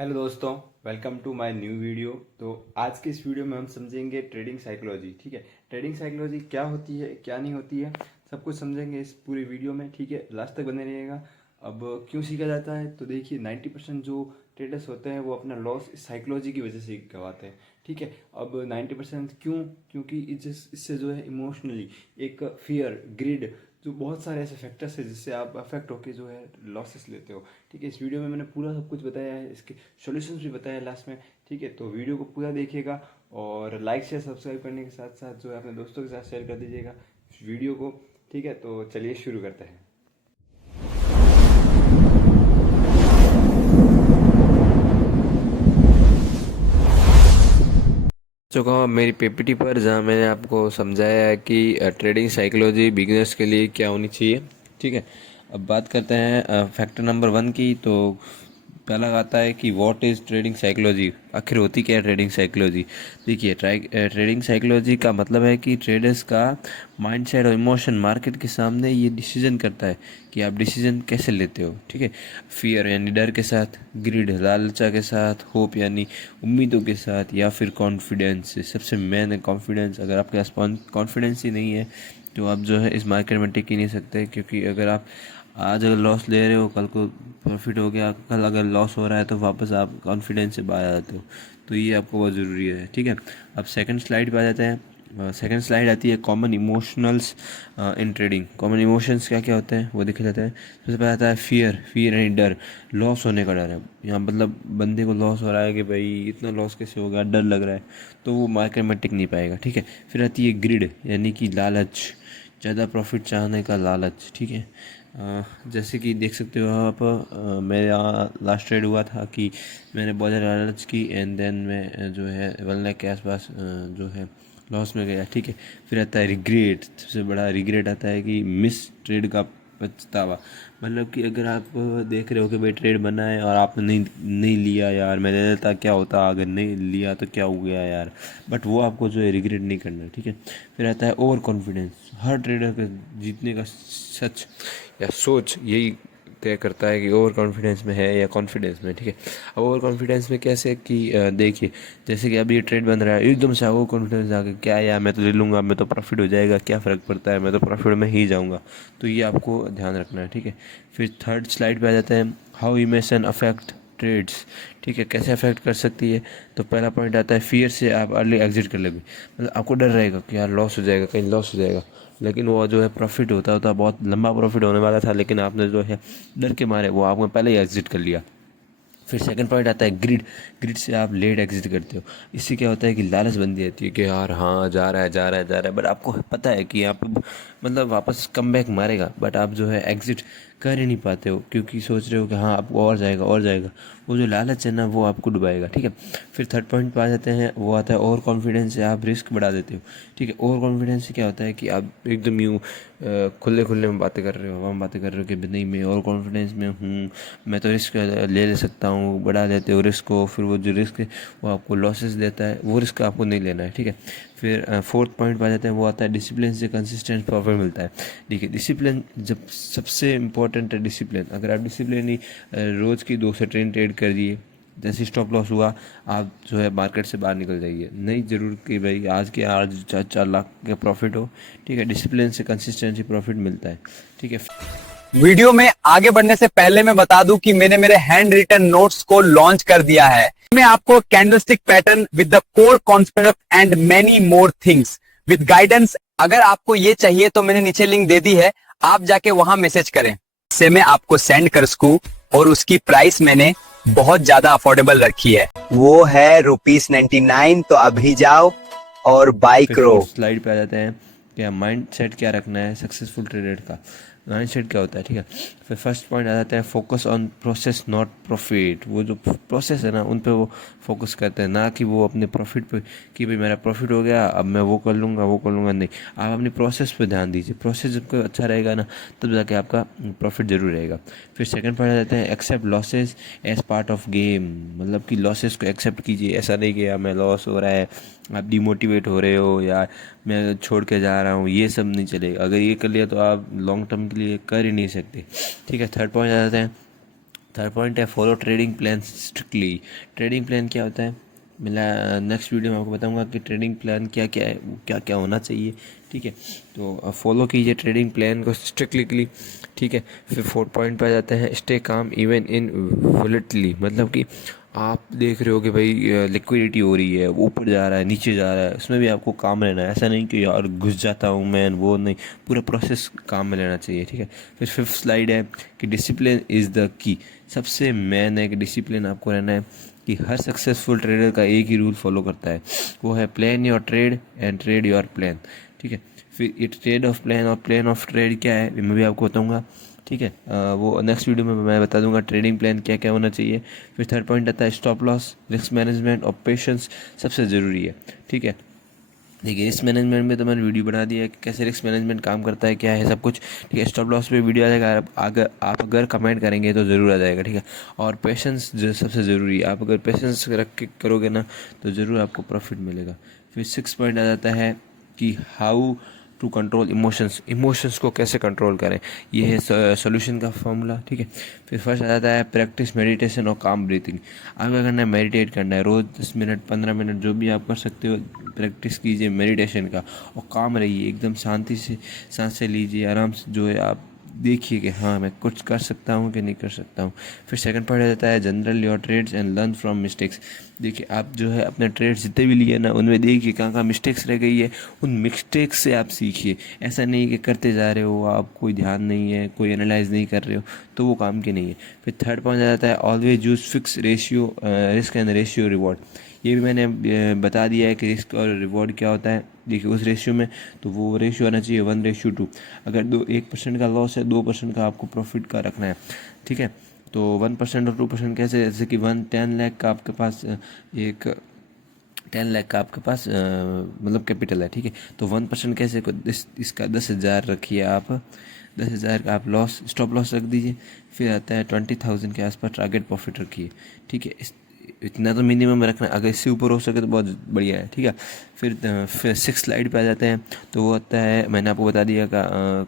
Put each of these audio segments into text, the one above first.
Hello दोस्तों, welcome to my new video. तो आज के इस वीडियो में हम समझेंगे ट्रेडिंग साइकोलॉजी। ठीक है, ट्रेडिंग साइकोलॉजी क्या होती है, क्या नहीं होती है, सब कुछ समझेंगे इस पूरी वीडियो में। ठीक है, लास्ट तक बने रहिएगा। अब क्यों सीखा जाता है, तो देखिए 90% जो ट्रेडर्स होते हैं वो अपना लॉस साइकोलॉजी की वजह से गवाते हैं। ठीक है, अब 90% क्यों? क्योंकि इससे जो है इमोशनली एक फियर, ग्रिड, जो बहुत सारे ऐसे फैक्टर्स हैं जिससे आप अफेक्ट होकर जो है लॉसेस लेते हो। ठीक है, इस वीडियो में मैंने पूरा सब कुछ बताया है, इसके सॉल्यूशंस भी बताया है लास्ट में। ठीक है, तो वीडियो को पूरा देखिएगा और लाइक शेयर सब्सक्राइब करने के साथ साथ जो है अपने दोस्तों के साथ शेयर कर दीजिएगा इस वीडियो को। ठीक है, तो चलिए शुरू करते हैं। चुका हूँ मेरी पीपीटी पर, जहाँ मैंने आपको समझाया है कि ट्रेडिंग साइकोलॉजी बिगिनर्स के लिए क्या होनी चाहिए। ठीक है, अब बात करते हैं फैक्टर नंबर 1 की। तो पहला आता है कि व्हाट इज़ ट्रेडिंग साइकोलॉजी, आखिर होती क्या है ट्रेडिंग साइकोलॉजी। देखिए, ट्रेडिंग साइकोलॉजी का मतलब है कि ट्रेडर्स का माइंडसेट और इमोशन मार्केट के सामने ये डिसीजन करता है कि आप डिसीजन कैसे लेते हो। ठीक है, फियर यानी डर के साथ, ग्रीड लालचा के साथ, होप यानी उम्मीदों के साथ, या फिर कॉन्फिडेंस से। सबसे मेन है कॉन्फिडेंस। अगर आपके पास कॉन्फिडेंस ही नहीं है तो आप जो है इस मार्केट में टिक ही नहीं सकते। क्योंकि अगर आप आज अगर लॉस ले रहे हो, कल को प्रॉफिट हो गया, कल अगर लॉस हो रहा है तो वापस आप कॉन्फिडेंस से बाहर आ जाते हो। तो ये आपको बहुत ज़रूरी है। ठीक है, अब सेकंड स्लाइड पे आ जाते हैं। सेकंड स्लाइड आती है common emotionals in trading. Common emotions क्या क्या होते हैं वो देखे जाते हैं। सबसे पहले आता है फियर। फियर यानी डर, लॉस होने का डर है। यहाँ मतलब बंदे को लॉस हो रहा है कि भाई इतना लॉस कैसे होगा, डर लग रहा है, तो वो मार्केट में टिक नहीं पाएगा। ठीक है, फिर आती है ग्रिड यानी कि लालच, ज़्यादा प्रॉफिट चाहने का लालच। ठीक है, जैसे कि देख सकते हो आप, मेरा लास्ट ट्रेड हुआ था कि मैंने बहुत ज़्यादा लालच की एंड देन मैं जो है 1 लाख के आसपास जो है लॉस में गया। ठीक है, फिर आता है रिग्रेट। सबसे बड़ा रिग्रेट आता है कि मिस ट्रेड का पछतावा। मतलब कि अगर आप देख रहे हो कि भाई ट्रेड बना है और आपने नहीं नहीं लिया, यार मैं ले लेता क्या होता, अगर नहीं लिया तो क्या हो गया यार, बट वो आपको जो है रिग्रेट नहीं करना। ठीक है, फिर आता है ओवर कॉन्फिडेंस। हर ट्रेडर का जीतने का सच या सोच यही तय करता है कि ओवर कॉन्फिडेंस में है या कॉन्फिडेंस में। ठीक है, अब ओवर कॉन्फिडेंस में कैसे कि देखिए, जैसे कि अभी ये ट्रेड बन रहा है, एकदम से ओवर कॉन्फिडेंस आ गया, क्या यार मैं तो ले लूँगा, मैं तो प्रॉफिट हो जाएगा, क्या फ़र्क पड़ता है, मैं तो प्रॉफिट में ही जाऊँगा। तो ये आपको ध्यान रखना है। ठीक है, फिर थर्ड स्लाइड पे आ जाते हैं हाउ इमोशन अफेक्ट ट्रेड्स। ठीक है, कैसे अफेक्ट कर सकती है। तो पहला पॉइंट आता है फियर से आप अर्ली एग्जिट कर लोगे। मतलब आपको डर रहेगा कि यार लॉस हो जाएगा, कहीं लॉस हो जाएगा, लेकिन वो जो है प्रॉफिट होता होता बहुत लंबा प्रॉफिट होने वाला था, लेकिन आपने जो है डर के मारे वो आपने पहले ही एग्जिट कर लिया। फिर सेकंड पॉइंट आता है ग्रिड। ग्रिड से आप लेट एग्जिट करते हो। इससे क्या होता है कि लालच बंदी रहती है कि यार हाँ जा रहा है जा रहा है जा रहा है, बट आपको पता है कि आप मतलब वापस कम बैक मारेगा, बट आप जो है एग्जिट कर ही नहीं पाते हो क्योंकि सोच रहे हो कि हाँ आपको और जाएगा और जाएगा। वो जो लालच है ना वो आपको डुबाएगा। ठीक है, फिर थर्ड पॉइंट पे आ जाते हैं, वो आता है ओवर कॉन्फिडेंस से आप रिस्क बढ़ा देते हो। ठीक है, ओवर कॉन्फिडेंस से क्या होता है कि आप एकदम यूँ खुले खुले में बातें कर रहे हो, हवा में बातें कर रहे हो कि नहीं मैं ओवर कॉन्फिडेंस में हूँ, मैं तो रिस्क ले सकता हूँ, बढ़ा लेते हो रिस्क को। फिर वो जो रिस्क है वो आपको लॉसेस देता है, वो रिस्क आपको नहीं लेना है। ठीक है, फिर फोर्थ पॉइंट पे आ जाते हैं, वो आता है डिसिप्लिन से कंसिस्टेंट प्रॉफिट मिलता है। ठीक है, डिसिप्लिन जब सबसे इम्पोर्टेंट है। डिसिप्लिन, अगर आप डिसिप्लिन ही रोज़ की 2 से 3 ट्रेड कर दिए, जैसे स्टॉप लॉस हुआ, आप जो है मार्केट से बाहर निकल जाइए। नहीं जरूर कि भाई आज 4 लाख का प्रॉफिट हो। ठीक है, डिसिप्लिन से कंसिस्टेंसी प्रॉफिट मिलता है। ठीक है, वीडियो में आगे बढ़ने से पहले मैं बता दूं कि मैंने मेरे हैंड रिटन नोट्स को लॉन्च कर दिया है। मैं आपको candlestick pattern with the core concept and many more things with guidance, अगर आपको ये चाहिए तो मैंने नीचे लिंक दे दी है, आप जाके वहां मैसेज करें, से मैं आपको सेंड कर सकूं। और उसकी प्राइस मैंने बहुत ज्यादा अफोर्डेबल रखी है, वो है ₹99। तो अभी जाओ और बाई फिर करो। फोर्थ स्लाइड पे आ जाते हैं कि माइंड सेट क्या रखना है सक्सेसफुल ट्रेडर का। माइंड सेट क्या होता है। ठीक है, फिर फर्स्ट पॉइंट आ जाता है focus on process not profit. वो जो प्रोसेस है ना उन पे वो फोकस करते हैं, ना कि वो अपने प्रॉफिट पे कि भाई मेरा प्रॉफिट हो गया अब मैं वो कर लूँगा वो कर लूँगा। नहीं, आप अपनी प्रोसेस पे ध्यान दीजिए। प्रोसेस जब कोई अच्छा रहेगा ना तब जाके आपका प्रॉफिट जरूर रहेगा। फिर सेकंड पॉइंट आ जाता है except losses as part of game. मतलब कि लॉसेस को एक्सेप्ट कीजिए। ऐसा नहीं कि यार मैं लॉस हो रहा है आप डिमोटिवेट हो रहे हो, यार मैं छोड़ के जा रहा हूँ, ये सब नहीं चलेगा। अगर ये कर लिया तो आप लॉन्ग टर्म के लिए कर ही नहीं सकते। ठीक है, थर्ड पॉइंट आ जाते हैं थर्ड पॉइंट है follow trading plan strictly. Trading plan क्या होता है, मैं नेक्स्ट वीडियो में आपको बताऊंगा कि ट्रेडिंग प्लान क्या क्या है, क्या क्या होना चाहिए। ठीक है, तो फॉलो कीजिए ट्रेडिंग प्लान को स्ट्रिक्टली। ठीक है, फिर फोर्थ पॉइंट पे आ जाते हैं स्टे काम इवन इन वोलेटिली। मतलब कि आप देख रहे हो कि भाई लिक्विडिटी हो रही है, ऊपर जा रहा है नीचे जा रहा है, उसमें भी आपको काम रहना है। ऐसा नहीं कि यार घुस जाता हूँ मैं, वो नहीं, पूरा प्रोसेस काम में लेना चाहिए। ठीक है, फिर फिफ्थ स्लाइड है कि डिसिप्लिन इज़ द की। सबसे मेन है कि डिसिप्लिन आपको रहना है कि हर सक्सेसफुल ट्रेडर का एक ही रूल फॉलो करता है, वो है plan your trade and trade your plan. ठीक है, फिर ये ट्रेड ऑफ प्लान और प्लान ऑफ ट्रेड क्या है मैं भी आपको बताऊंगा। ठीक है, वो नेक्स्ट वीडियो में मैं बता दूंगा ट्रेडिंग प्लान क्या क्या होना चाहिए। फिर थर्ड पॉइंट आता है स्टॉप लॉस, रिस्क मैनेजमेंट और पेशेंस सबसे ज़रूरी है। ठीक है, देखिए रिस्क मैनेजमेंट में तो मैंने वीडियो बना दिया है कि कैसे रिस्क मैनेजमेंट काम करता है, क्या है सब कुछ। ठीक है, स्टॉप लॉस पे वीडियो आ जाएगा, आप अगर कमेंट करेंगे तो ज़रूर आ जाएगा। ठीक है, और पेशेंस जो सबसे ज़रूरी है, आप अगर पेशेंस रख के करोगे ना तो ज़रूर आपको प्रॉफिट मिलेगा। फिर सिक्स पॉइंट आ जाता है कि how to control emotions, emotions को कैसे कंट्रोल करें, ये है सोल्यूशन का फॉर्मूला। ठीक है, फिर फर्स्ट आ जाता है प्रैक्टिस मेडिटेशन और काम ब्रीथिंग। आप क्या करना है, मेडिटेट करना है रोज़ 10 मिनट 15 मिनट जो भी आप कर सकते हो, प्रैक्टिस कीजिए मेडिटेशन का। और काम रहिए, एकदम शांति से सांसें लीजिए, आराम से जो है आप देखिए कि हाँ मैं कुछ कर सकता हूँ कि नहीं कर सकता हूँ। फिर सेकंड पॉइंट आ जाता है journal your trades and learn from mistakes. देखिए आप जो है अपने ट्रेड्स जितने भी लिए ना उनमें देखिए कहाँ कहाँ मिस्टेक्स रह गई है, उन मिस्टेक्स से आप सीखिए। ऐसा नहीं कि करते जा रहे हो आप, कोई ध्यान नहीं है, कोई एनालाइज नहीं कर रहे हो, तो वो काम के नहीं है। फिर थर्ड पॉइंट आ जाता है always use fix ratio, risk and ratio reward. ये भी मैंने बता दिया है कि रिस्क और रिवॉर्ड क्या होता है। देखिए उस रेशियो में तो वो रेशियो आना चाहिए 1:2। अगर 1% का लॉस है, 2% का आपको प्रॉफिट का रखना है। ठीक है, तो 1% और 2% कैसे, जैसे कि 10 लाख का आपके पास एक 10 लाख का आपके पास मतलब कैपिटल है। ठीक है, तो 1% कैसे इसका 10,000 रखिए आप, 10,000 का आप लॉस स्टॉप लॉस रख दीजिए। फिर आता है 20,000 के आसपास टारगेट प्रॉफिट रखिए। ठीक है, इतना तो मिनिमम रखना, अगर इससे ऊपर हो सके तो बहुत बढ़िया है। ठीक है, फिर सिक्स स्लाइड पे आ जाते हैं, तो वो आता है मैंने आपको बता दिया का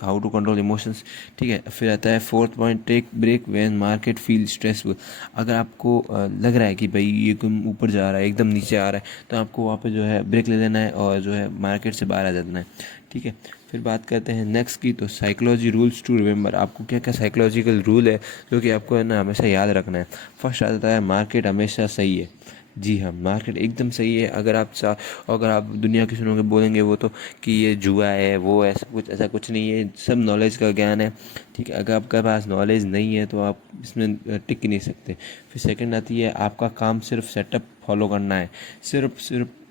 हाउ टू कंट्रोल इमोशंस। ठीक है, फिर आता है fourth point take break when market feel stressful. अगर आपको लग रहा है कि भाई ये कम ऊपर जा रहा है एकदम नीचे आ रहा है, तो आपको वहाँ पे जो है ब्रेक ले लेना है और जो है मार्केट से बाहर आ जाना है। ठीक है, फिर बात करते हैं नेक्स्ट की, तो साइकोलॉजी रूल्स टू रिमेंबर। आपको क्या क्या साइकोलॉजिकल रूल है जो कि आपको है ना हमेशा याद रखना है। फर्स्ट आ जाता है मार्केट हमेशा सही है। जी हाँ, मार्केट एकदम सही है। अगर आप दुनिया के सुनोगे बोलेंगे वो तो कि ये जुआ है, वो ऐसा कुछ नहीं है, सब नॉलेज का ज्ञान है। ठीक है, अगर आपके पास नॉलेज नहीं है तो आप इसमें टिक नहीं सकते। फिर सेकंड आती है आपका काम सिर्फ सेटअप फॉलो करना है, सिर्फ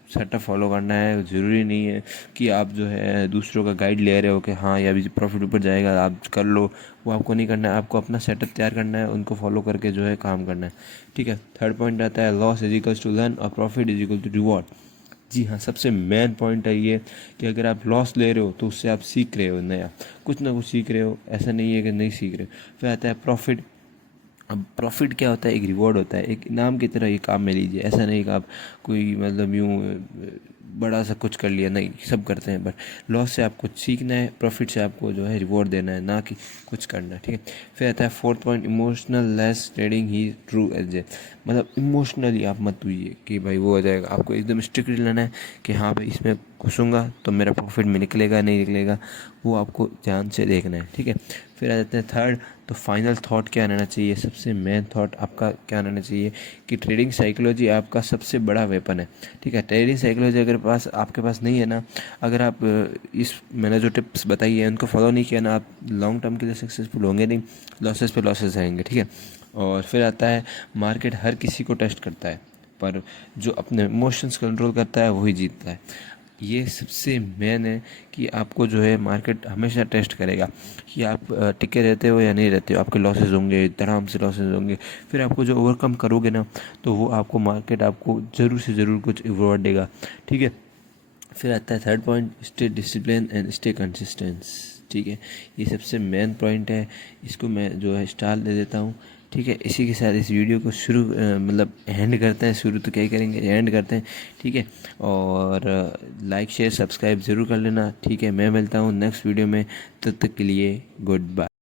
सेटअप फॉलो करना है। ज़रूरी नहीं है कि आप जो है दूसरों का गाइड ले रहे हो कि हाँ ये अभी प्रॉफिट ऊपर जाएगा आप कर लो, वो आपको नहीं करना है। आपको अपना सेटअप तैयार करना है, उनको फॉलो करके जो है काम करना है। ठीक है, थर्ड पॉइंट आता है loss is equals to learn और profit is equal to reward. जी हाँ, सबसे मेन पॉइंट है ये कि अगर आप लॉस ले रहे हो तो उससे आप सीख रहे हो, नया कुछ ना कुछ सीख रहे हो, ऐसा नहीं है कि नहीं सीख रहे हो। फिर आता है प्रॉफिट। अब प्रॉफिट क्या होता है, एक रिवॉर्ड होता है, एक इनाम की तरह ये काम में लीजिए। ऐसा नहीं कि आप कोई मतलब यूँ बड़ा सा कुछ कर लिया, नहीं, सब करते हैं, बट लॉस से आपको सीखना है, प्रॉफिट से आपको जो है रिवॉर्ड देना है, ना कि कुछ करना है। ठीक है, फिर आता है fourth point emotionless trading ही ट्रू एज ए। मतलब इमोशनली आप मत हुइए कि भाई वो हो जाएगा, आपको एकदम स्ट्रिक्ट लेना है कि हाँ भाई इसमें घुसूंगा तो मेरा प्रॉफिट में निकलेगा नहीं निकलेगा, वो आपको ध्यान से देखना है। ठीक है, फिर आ जाते हैं थर्ड, तो फाइनल थॉट क्या रहना चाहिए, सबसे मेन थॉट आपका क्या रहना चाहिए कि ट्रेडिंग साइकोलॉजी आपका सबसे बड़ा वेपन है। ठीक है, ट्रेडिंग साइकोलॉजी अगर आपके पास नहीं है ना, अगर आप इस मैंने जो टिप्स बताई है उनको फॉलो नहीं किया ना, आप लॉन्ग टर्म के लिए सक्सेसफुल होंगे नहीं, लॉसेस पे लॉसेस आएंगे। ठीक है, और फिर आता है मार्केट हर किसी को टेस्ट करता है, पर जो अपने इमोशंस कंट्रोल करता है वही जीतता है। ये सबसे मेन है कि आपको जो है मार्केट हमेशा टेस्ट करेगा कि आप टिके रहते हो या नहीं रहते हो। आपके लॉसेस होंगे, धड़ाम से लॉसेस होंगे, फिर आपको जो ओवरकम करोगे ना तो वो आपको मार्केट आपको ज़रूर से ज़रूर कुछ रिवॉर्ड देगा। ठीक है, फिर आता है third point stay discipline and stay consistence. ठीक है, ये सबसे मेन पॉइंट है, इसको मैं जो है स्टार दे देता हूँ। ठीक है, इसी के साथ इस वीडियो को शुरू मतलब एंड करते हैं, शुरू तो क्या ही करेंगे, एंड करते हैं। ठीक है, और लाइक शेयर सब्सक्राइब ज़रूर कर लेना। ठीक है, मैं मिलता हूँ नेक्स्ट वीडियो में, तब तक के लिए गुड बाय।